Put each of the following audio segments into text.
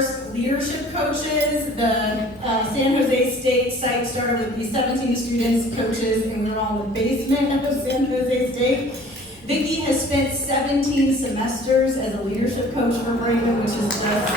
first leadership coaches. The San Jose State site started with these 17 students, coaches, and we were all in the basement of San Jose State. Vicki has spent 17 semesters as a leadership coach for Braven, which is just...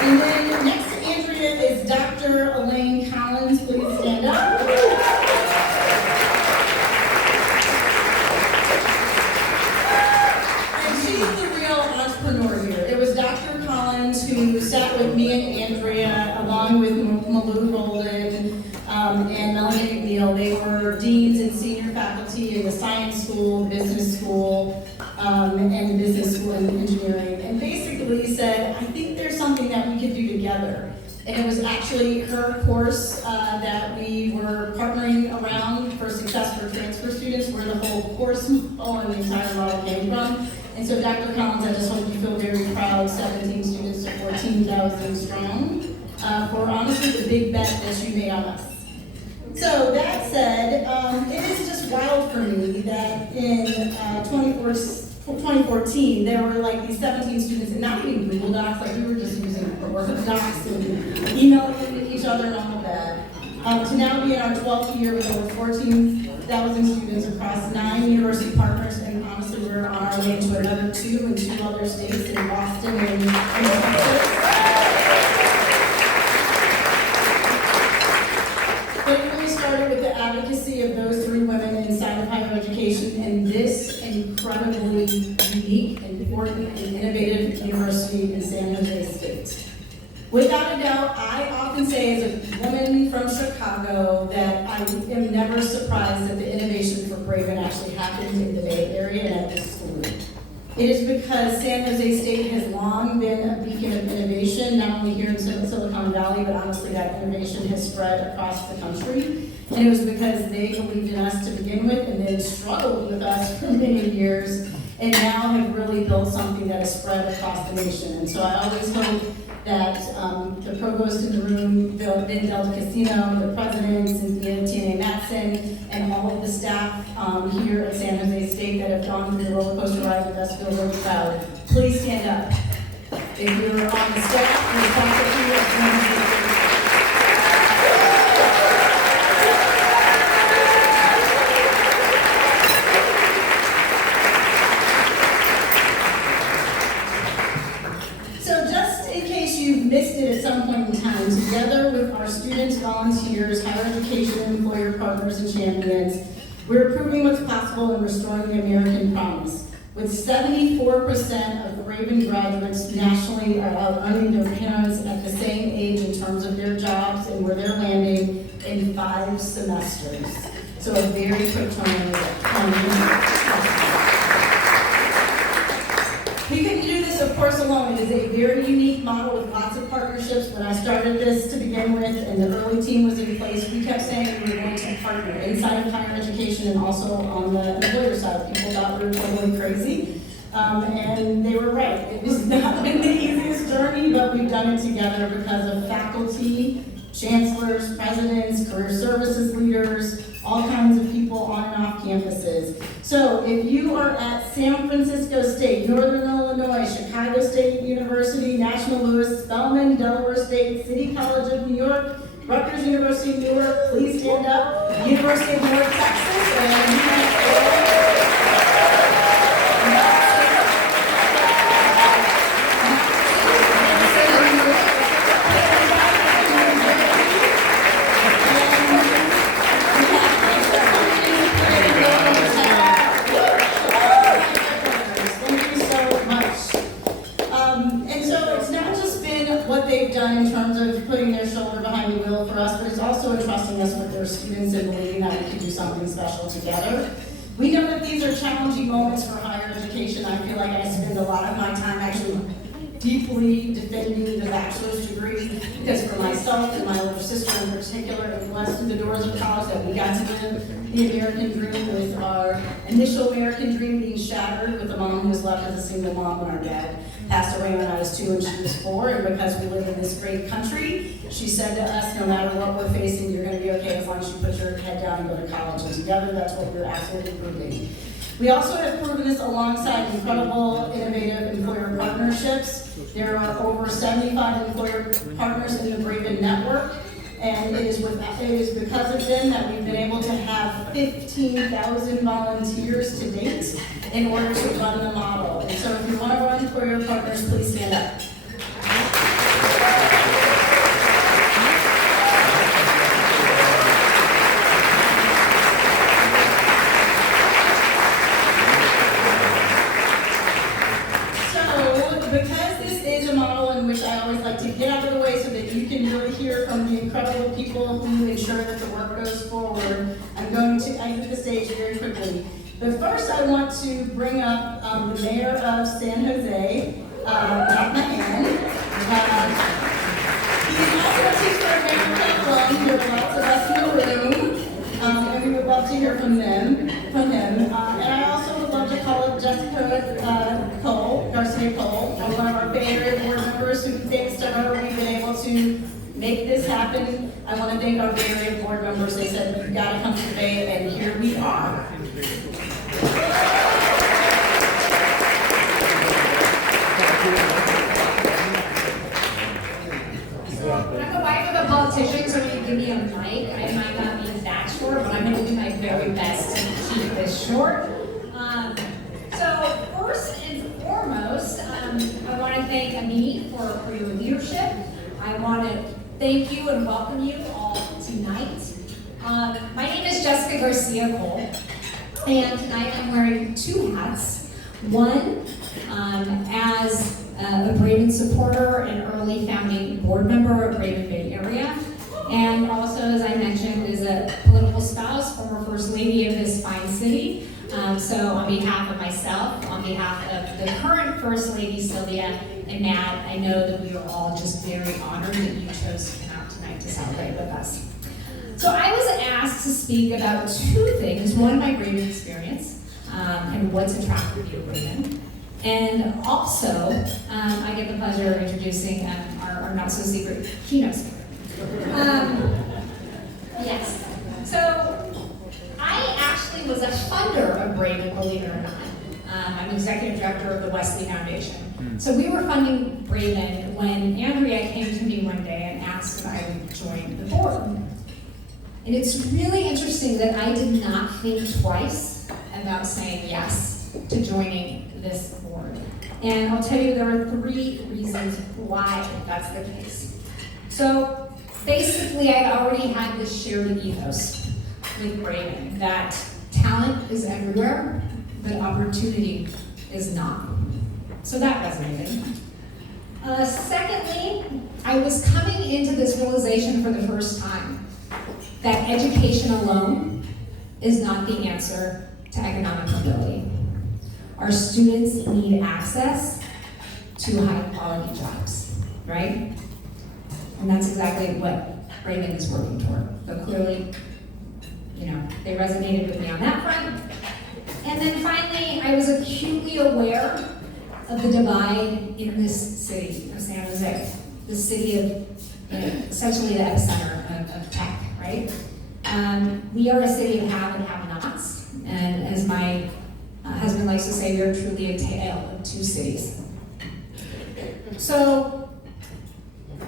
And then next to Andrea is Dr. Elaine Collins. Please stand up. And she's the real entrepreneur here. It was Dr. Collins who sat with me and Andrea, along with Malou Golden and Melanie McNeil. They were deans and senior faculty in the science school, business school, and the business school and engineering. And basically said, I think there's something that we could do together. And it was actually her course that we were partnering around for Success for Transfer Students, where the whole course and the entire model came from. And so Dr. Collins, I just hope you feel very proud, 17 students to 14,000 strong, for honestly the big bet that you made on us. So that said, it is just wild for me that in 2014, there were like these 17 students, and not even Google Docs, like we were just using Word Docs and emailing each other and all of that, to now be in our 12th year with over 14,000 students across 9 university partners, and honestly, we're on our way to another 2 in 2 other states in Boston and Texas. But it really started with the advocacy of those 3 women inside of higher education in this incredibly unique, important, and innovative university in San Jose State. Without a doubt, I often say as a woman from Chicago that I am never surprised that the innovation for Braven actually happened in the Bay Area and at this school. It is because San Jose State has long been a beacon of innovation, not only here in Silicon Valley, but honestly that innovation has spread across the country. And it was because they believed in us to begin with and then struggled with us for many years and now have really built something that has spread across the nation. And so I always hope that the provost in the room, Vin Del Casino, the president, Cynthia T.N.A. Matson, and all of the staff here at San Jose State that have gone through the roller coaster ride with us feel really proud. Please stand up. If you're on the staff, or the faculty at San Jose State. Missed it at some point in time, together with our students, volunteers, higher education, employer partners, and champions, we're proving what's possible in restoring the American promise. With 74% of Braven graduates nationally are out earning their parents at the same age in terms of their jobs and where they're landing in 5 semesters. So a very quick turnaround. We couldn't do this, of course, alone. It is a very unique model with lots of partnerships. When I started this to begin with and the early team was in place, we kept saying we were going to partner inside of higher education and also on the employer side. People thought we were totally crazy, and they were right. It has not been the easiest journey, but we've done it together because of faculty, chancellors, presidents, career services leaders, all kinds of people on and off campuses. So if you are at San Francisco State, Northern Illinois, Chicago State University, National Louis, Spelman, Delaware State, City College of New York, Rutgers University of Newark, please stand up, University of North Texas, and in terms of putting their shoulder behind the wheel for us, but it's also entrusting us with their students and believing that we can do something special together. We know that these are challenging moments for higher education. I feel like I spend a lot of my time actually deeply defending the bachelor's degree, because for myself and my older sister in particular, it was through the doors of college that we got to live the American dream, with our initial American dream being shattered with a mom who was left as a single mom when our dad passed away when I was 2 and she was 4, and because we live in this great country, she said to us, no matter what we're facing, you're going to be okay as long as you put your head down and go to college, and together that's what we're absolutely proving. We also have proven this alongside incredible, innovative employer partnerships. There are over 75 employer partners in the Braven network, and it is because of them that we've been able to have 15,000 volunteers to date in order to run the model. And so if you're one of our employer partners, please stand up. Because this is a model in which I always like to get out of the way so that you can really hear from the incredible people who ensure that the work goes forward, I'm going to exit the stage very quickly. But first I want to bring up the mayor of San Jose, Mahan. He's also a teacher at Mayor Hilton. There are lots of us in the room, and we would love to hear from him. And I also would love to call up Jessica Garcia Cole, one of our Bay Area board members who, thanks to her, we've been able to make this happen. I want to thank our Bay Area board members. They said, you've got to come to the Bay, and here we are. I'm the wife of a politician, so when you give me a mic, I might not be that short, but I'm going to do my very best to keep this short. So first and foremost, I want to thank Amini for your leadership. I want to thank you and welcome you all tonight. My name is Jessica Garcia Cole, and tonight I'm wearing two hats. One, as a Braven supporter and early founding board member of Braven Bay Area, and also, as I mentioned, is a political spouse, former First Lady of this fine city. So on behalf of myself, on behalf of the current First Lady, Sylvia, and Matt, I know that we are all just very honored that you chose to come out tonight to celebrate with us. So I was asked to speak about two things. One, my Braven experience, and what's attracted me to Braven. And also, I get the pleasure of introducing our not-so-secret keynote speaker. Yes. So, I actually was a funder of Braven, believe it or not. I'm executive director of the Wesley Foundation. So we were funding Braven when Andrea came to me one day and asked if I would join the board. And it's really interesting that I did not think twice about saying yes to joining this board. And I'll tell you there are three reasons why that's the case. So basically I already had this shared ethos with Braven that talent is everywhere, but opportunity is not. So that resonated. Secondly, I was coming into this realization for the first time that education alone is not the answer to economic mobility. Our students need access to high quality jobs, right? And that's exactly what Braven is working toward. But clearly, they resonated with me on that front. And then finally, I was acutely aware of the divide in this city of San Jose, the city of, essentially the epicenter of tech, right? We are a city of have and have-nots, and as my husband likes to say, we are truly a tale of two cities. So,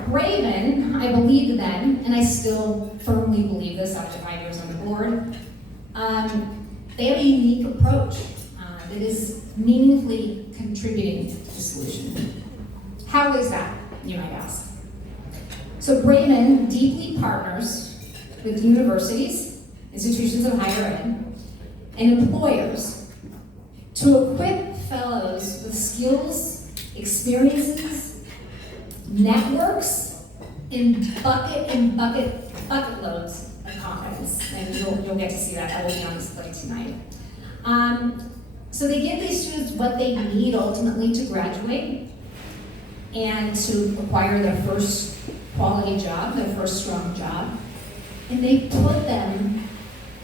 Braven, I believed then, and I still firmly believe this after 5 years on the board, they have a unique approach that is meaningfully contributing to the solution. How is that, you might ask? So Braven deeply partners with universities, institutions of higher ed, and employers to equip fellows with skills, experiences, networks, and bucket loads of confidence. And you'll get to see that. I will be on display tonight. So they give these students what they need ultimately to graduate and to acquire their first quality job, their first strong job. And they put them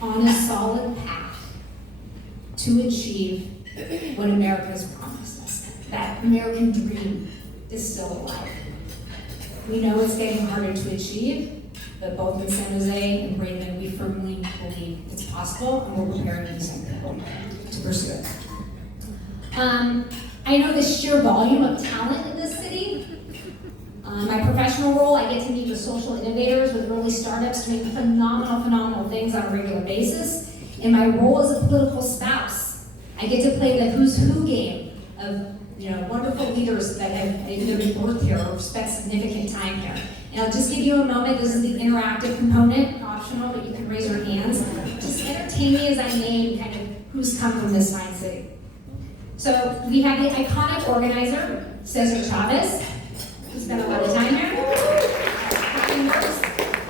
on a solid path to achieve what America's promised us. That American dream is still alive. We know it's getting harder to achieve, but both in San Jose and Braven, we firmly believe it's possible, and we're preparing these young people to pursue it. I know the sheer volume of talent in this city. My professional role, I get to meet with social innovators, with early startups doing phenomenal things on a regular basis. In my role as a political spouse, I get to play the who's who game of wonderful leaders that have either been birthed here or spent significant time here. And I'll just give you a moment. This is the interactive component, optional, but you can raise your hands. Just entertain me as I name kind of who's come from this fine city. So we have the iconic organizer, Cesar Chavez, who spent a lot of time here.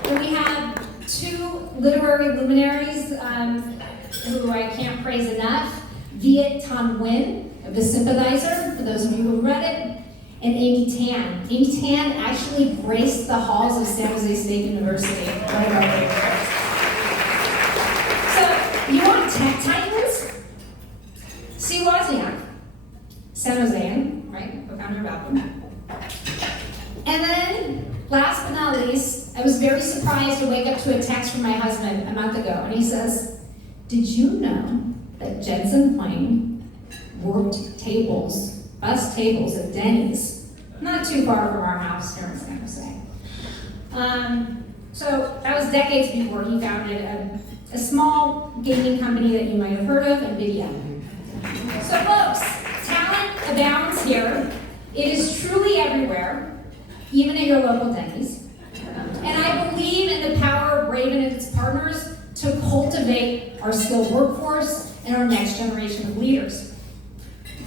Then we have two literary luminaries who I can't praise enough. Viet Thanh Nguyen, of The Sympathizer, for those of you who read it, and Amy Tan. Amy Tan actually graced the halls of San Jose State University. One of our favorites. So, you want tech titans? C. Wozniak, San Josean, right? Co-founder of Apple. And then, last but not least, I was very surprised to wake up to a text from my husband a month ago, and he says, "Did you know that Jensen Huang worked tables, bus tables at Denny's, not too far from our house here in San Jose?" So that was decades before he founded a small gaming company that you might have heard of, NVIDIA. So folks, talent abounds here. It is truly everywhere, even at your local Denny's. And I believe in the power of Braven and its partners to cultivate our skilled workforce and our next generation of leaders.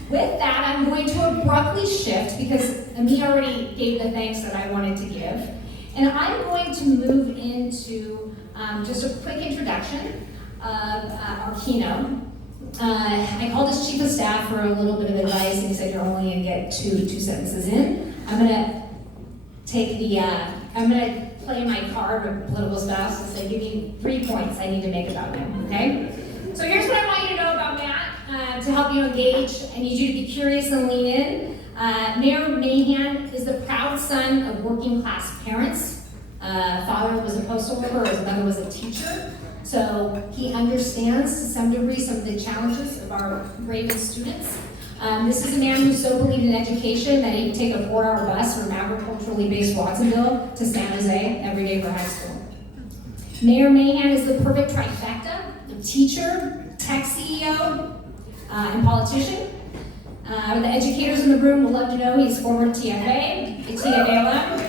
With that, I'm going to abruptly shift because Amit already gave the thanks that I wanted to give. And I'm going to move into just a quick introduction of our keynote. I called his chief of staff for a little bit of advice, and he said you're only going to get two sentences in. I'm going to play my card with political spouse and say, give me 3 points I need to make about him, okay? So here's what I want you to know about Matt. To help you engage, I need you to be curious and lean in. Mayor Mahan is the proud son of working class parents. Father was a postal worker, his mother was a teacher. So he understands to some degree some of the challenges of our Braven students. This is a man who so believed in education that he would take a 4-hour bus from agriculturally based Watsonville to San Jose every day for high school. Mayor Mahan is the perfect trifecta of teacher, tech CEO, and politician. The educators in the room will love to know he's former TFA, a TFA alum.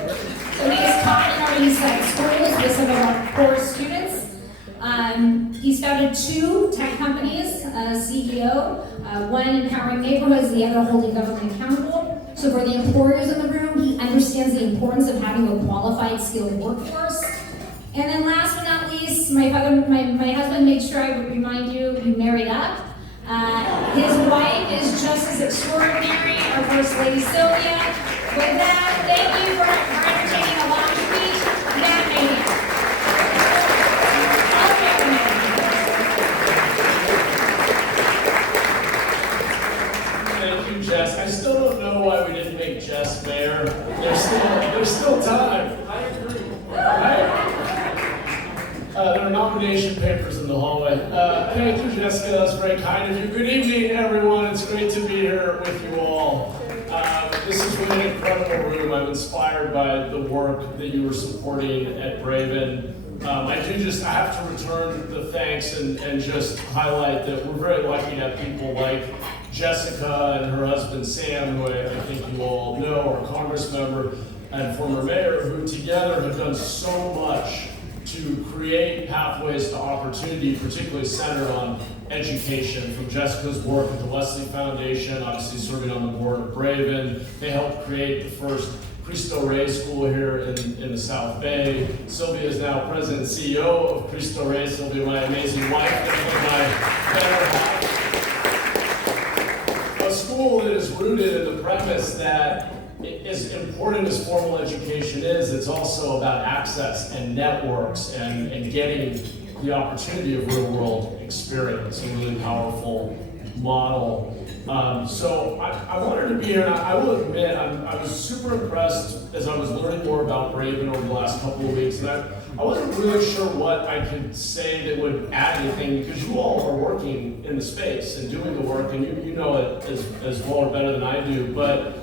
So he has taught in our East Side schools with some of our core students. He's founded 2 tech companies, CEO, one empowering neighborhoods, the other holding government accountable. So for the employers in the room, he understands the importance of having a qualified, skilled workforce. And then last but not least, my husband made sure I would remind you, he married up. His wife is just as extraordinary, our First Lady Sylvia. With that, thank you for entertaining a long speech. Matt Mahan. Thank you, Jess. I still don't know why we didn't make Jess mayor. There's still time. I agree. Right? There are nomination papers in the hallway. Thank you, Jessica. That was very kind of you. Good evening, everyone. It's great to be here with you all. This is really an incredible room. I'm inspired by the work that you were supporting at Braven. I have to return the thanks and just highlight that we're very lucky to have people like Jessica and her husband Sam, who I think you all know, our Congress member and former mayor, who together have done so much to create pathways to opportunity, particularly centered on education. From Jessica's work at the Wesley Foundation, obviously serving on the board of Braven, they helped create the first Cristo Rey School here in the South Bay. Sylvia is now president and CEO of Cristo Rey. Sylvia, my amazing wife, definitely my better half. A school that is rooted in the premise that as important as formal education is, it's also about access and networks and getting the opportunity of real world experience, a really powerful model. So I wanted to be here, and I will admit, I was super impressed as I was learning more about Braven over the last couple of weeks, and I wasn't really sure what I could say that would add anything, because you all are working in the space and doing the work, and you know it as well or better than I do. But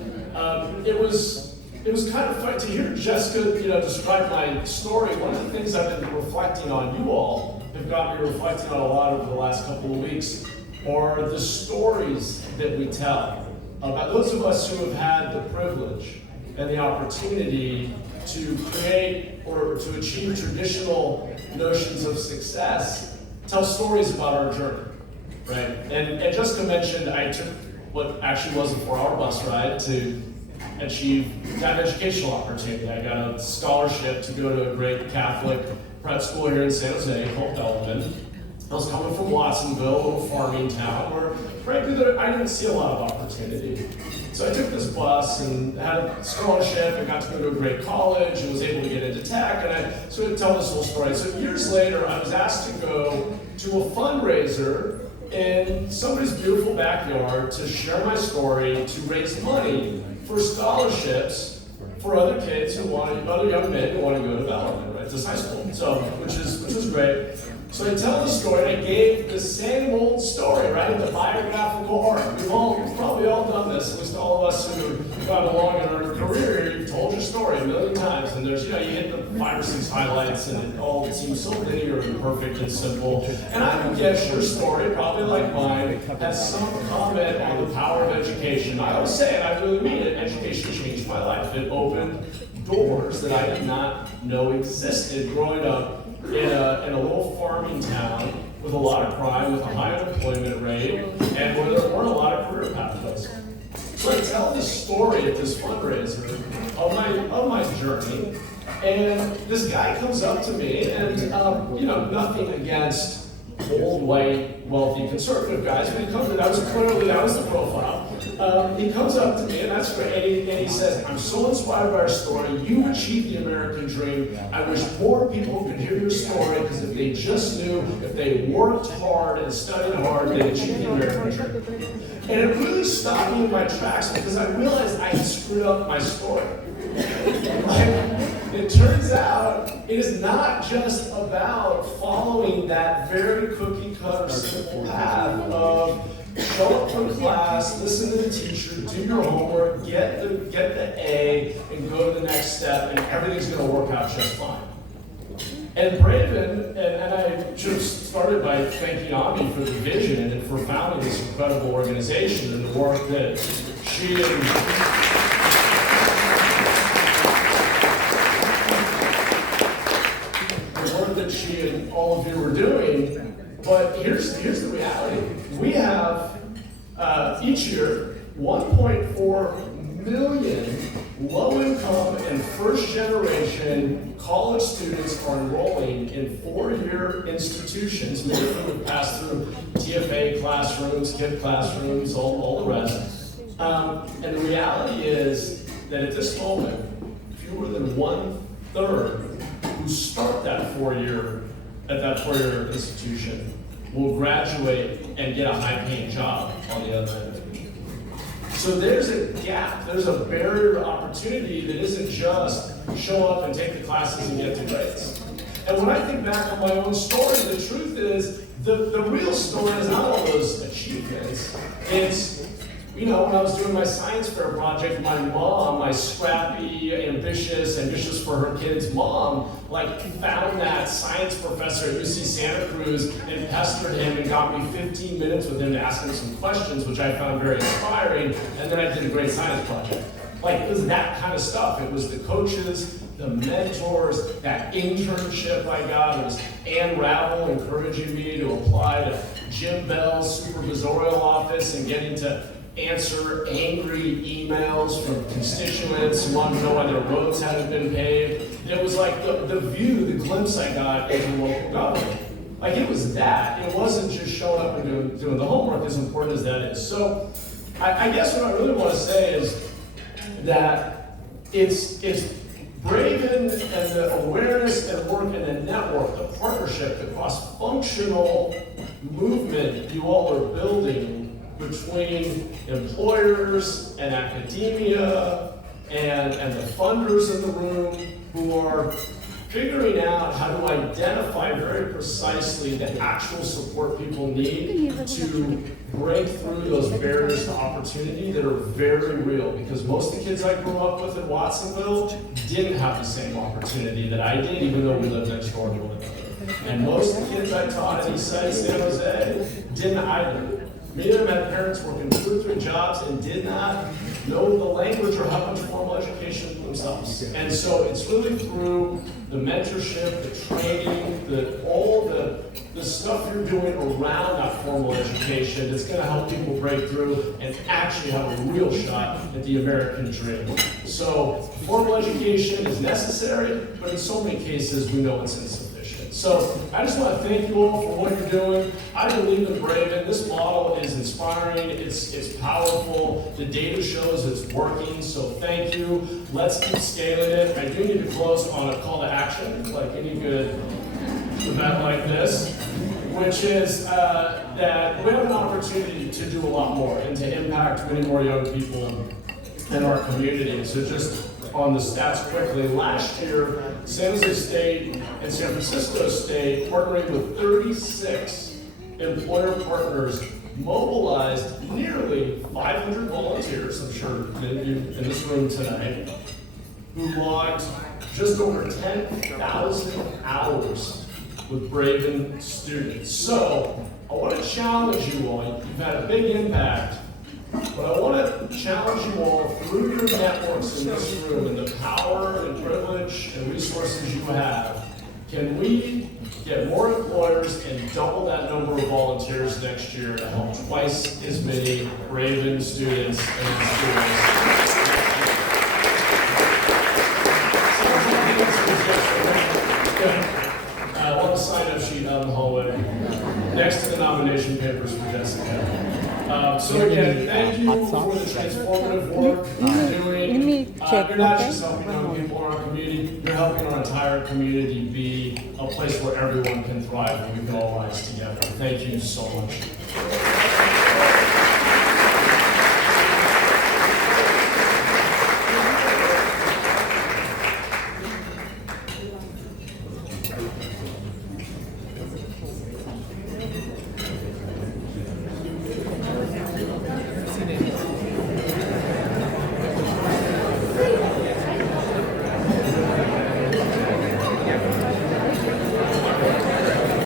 it was kind of fun to hear Jessica, describe my story. One of the things I've been reflecting on, you all have got me reflecting on a lot over the last couple of weeks, are the stories that we tell about those of us who have had the privilege and the opportunity to create or to achieve traditional notions of success, tell stories about our journey, right? And Jessica mentioned I took what actually was a 4-hour bus ride to achieve that educational opportunity. I got a scholarship to go to a great Catholic prep school here in San Jose called Braven. I was coming from Watsonville, a little farming town where, frankly, I didn't see a lot of opportunity. So I took this bus and had a scholarship and got to go to a great college and was able to get into tech, and I sort of tell this whole story. So years later, I was asked to go to a fundraiser in somebody's beautiful backyard to share my story, to raise money for scholarships for other kids other young men who want to go to Bellevue, right, this high school. So, which was great. So I tell the story, and I gave the same old story, right? The biographical arc. We've probably all done this, at least all of us who got along in our career. You've told your story a million times, and there's, you hit the 5 or 6 highlights, and it all seems so linear and perfect and simple. And I would guess your story, probably like mine, has some comment on the power of education. I always say, and I really mean it, education changed my life. It opened doors that I did not know existed growing up in a little farming town with a lot of crime, with a high unemployment rate, and where there weren't a lot of career pathways. So I tell this story at this fundraiser of my journey, and this guy comes up to me, and nothing against old, white, wealthy, conservative guys, but that was the profile. He comes up to me, and that's great, and he says, "I'm so inspired by our story. You achieved the American dream. I wish more people could hear your story, because if they just knew, if they worked hard and studied hard, they'd achieve the American dream." And it really stopped me in my tracks, because I realized I had screwed up my story. It turns out it is not just about following that very cookie-cutter simple path of show up for class, listen to the teacher, do your homework, get the A, and go to the next step, and everything's going to work out just fine. And Braven, and I should have started by thanking Ami for the vision and for founding this incredible organization and the work that she and all of you were doing. But here's the reality. We have each year 1.4 million low-income and first-generation college students are enrolling in 4-year institutions. Many of them have passed through TFA classrooms, KIPP classrooms, all the rest. And the reality is that at this moment, fewer than 1/3 who start that 4-year institution will graduate and get a high-paying job on the other end. So there's a gap, there's a barrier to opportunity that isn't just show up and take the classes and get the grades. And when I think back on my own story, the truth is, the real story is not all those achievements. It's, when I was doing my science fair project, my mom, my scrappy, ambitious for her kids mom, found that science professor at UC Santa Cruz and pestered him and got me 15 minutes with him to ask him some questions, which I found very inspiring, and then I did a great science project. It was that kind of stuff. It was the coaches, the mentors, that internship I got. It was Ann Ravel encouraging me to apply to Jim Bell's supervisorial office and getting to answer angry emails from constituents who wanted to know why their roads hadn't been paved. It was like the view, the glimpse I got into local government. It was that. It wasn't just showing up and doing the homework, as important as that is. So I guess what I really want to say is that it's Braven and the awareness and work and the network, the partnership, the cross-functional movement you all are building between employers and academia and the funders in the room who are figuring out how to identify very precisely the actual support people need to break through those barriers to opportunity that are very real. Because most of the kids I grew up with in Watsonville didn't have the same opportunity that I did, even though we lived next door to one another. And most of the kids I taught at Eastside San Jose didn't either. Many of them had parents working 2 or 3 jobs and did not know the language or have much formal education themselves. And so it's really through the mentorship, the training, all the stuff you're doing around that formal education that's going to help people break through and actually have a real shot at the American dream. So formal education is necessary, but in so many cases we know it's insufficient. So I just want to thank you all for what you're doing. I believe in Braven. This model is inspiring. It's powerful. The data shows it's working. So thank you. Let's keep scaling it. I do need to close on a call to action, like any good event like this, which is that we have an opportunity to do a lot more and to impact many more young people in our community. So just on the stats quickly, last year, San Jose State and San Francisco State, partnering with 36 employer partners, mobilized nearly 500 volunteers, I'm sure many of you in this room tonight, who logged just over 10,000 hours with Braven students. So I want to challenge you all. You've had a big impact. But I want to challenge you all through your networks in this room and the power and privilege and resources you have. Can we get more employers and double that number of volunteers next year to help twice as many Braven students and students? On the sign-up sheet out in the hallway, next to the nomination papers for Jessica. So again, thank you for the transformative work you're doing. You're not just helping young people in our community, you're helping our entire community be a place where everyone can thrive and we can all rise together. Thank you so much.